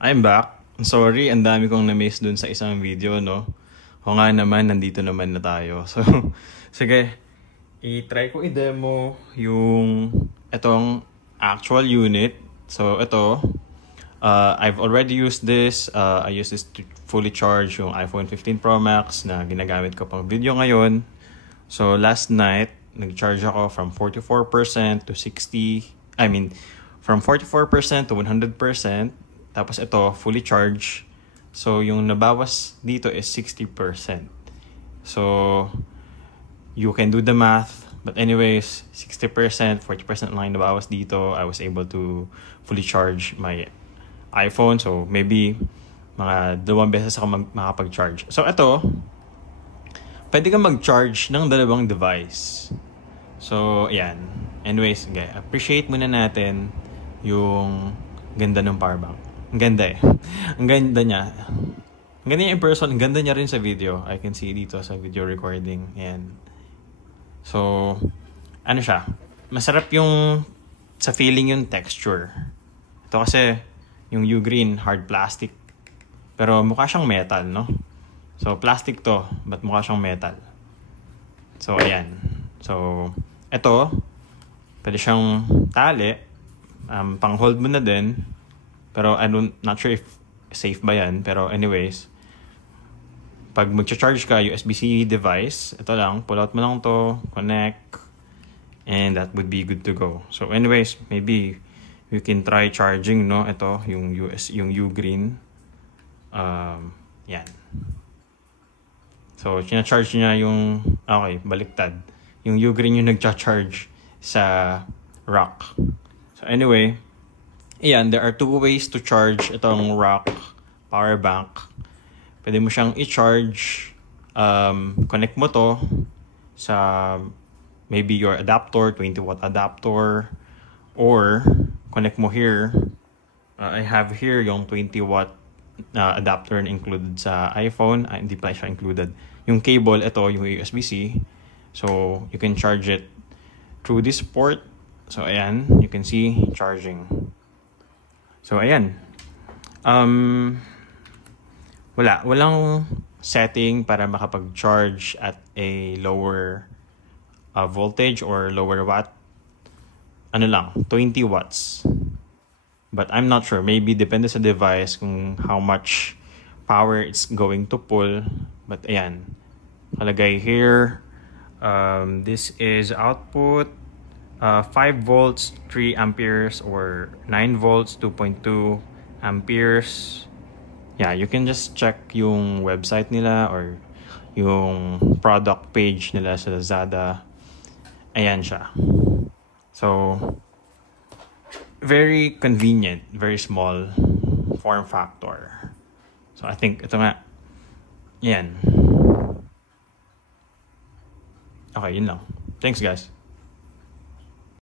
I'm back. Sorry, ang dami kong na-miss dun sa isang video, no? O nga naman, nandito naman na tayo. So, sige, i-try ko i-demo yung itong actual unit. So, ito, I've already used this. I used this to fully charge yung iPhone 15 Pro Max na ginagamit ko pang video ngayon. So, last night, nag-charge ako from 44% to 60. From 44% to 100%. Tapos ito, fully charged. So, yung nabawas dito is 60%. So, you can do the math. But anyways, 60%, 40% lang yung nabawas dito. I was able to fully charge my iPhone. So, maybe mga 2 beses ako makapag-charge. So, ito, pwede kang mag-charge ng 2 device. So, ayan. Anyways, okay, appreciate muna natin yung ganda ng power bank. Ang ganda eh. Ang ganda niya. Ang ganda niya in person. Ang ganda niya rin sa video. I can see dito sa video recording. Ayan. So, ano siya? Masarap yung sa feeling yung texture. Ito kasi yung U-Green, hard plastic. Pero mukha siyang metal, no? So, plastic to, but mukha siyang metal. So, ayan. So, ito, pwede siyang tali. Pang-hold mo na din. Pero not sure if safe ba yan. Pero anyways, pag mag-charge ka, USB-C device, ito lang, pull out mo lang to, connect, and that would be good to go. So anyways, maybe you can try charging, no? Ito, yung U-Green. Yan. So, charge niya yung, okay, baliktad. Yung U-Green yung nag-charge sa rock. So anyway, ayan, there are 2 ways to charge itong rock power bank. Pwede mo siyang i-charge, connect mo to sa maybe your adapter, 20-watt adapter, or connect mo here. I have here yung 20-watt adapter included sa iPhone. Hindi pa siya included. Yung cable, ito, yung USB-C. So, you can charge it through this port. So, ayan, you can see charging. So, ayan. Walang setting para makapag-charge at a lower voltage or lower watt. Ano lang, 20 watts. But I'm not sure. Maybe depende sa device kung how much power it's going to pull. But ayan. Kalagay here. This is output. 5 volts, 3 amperes, or 9 volts, 2.2 amperes. Yeah, you can just check yung website nila or yung product page nila sa Lazada. Ayan siya. So, very convenient, very small form factor. So, I think ito nga. Ayan. Okay, yun lang. Thanks, guys.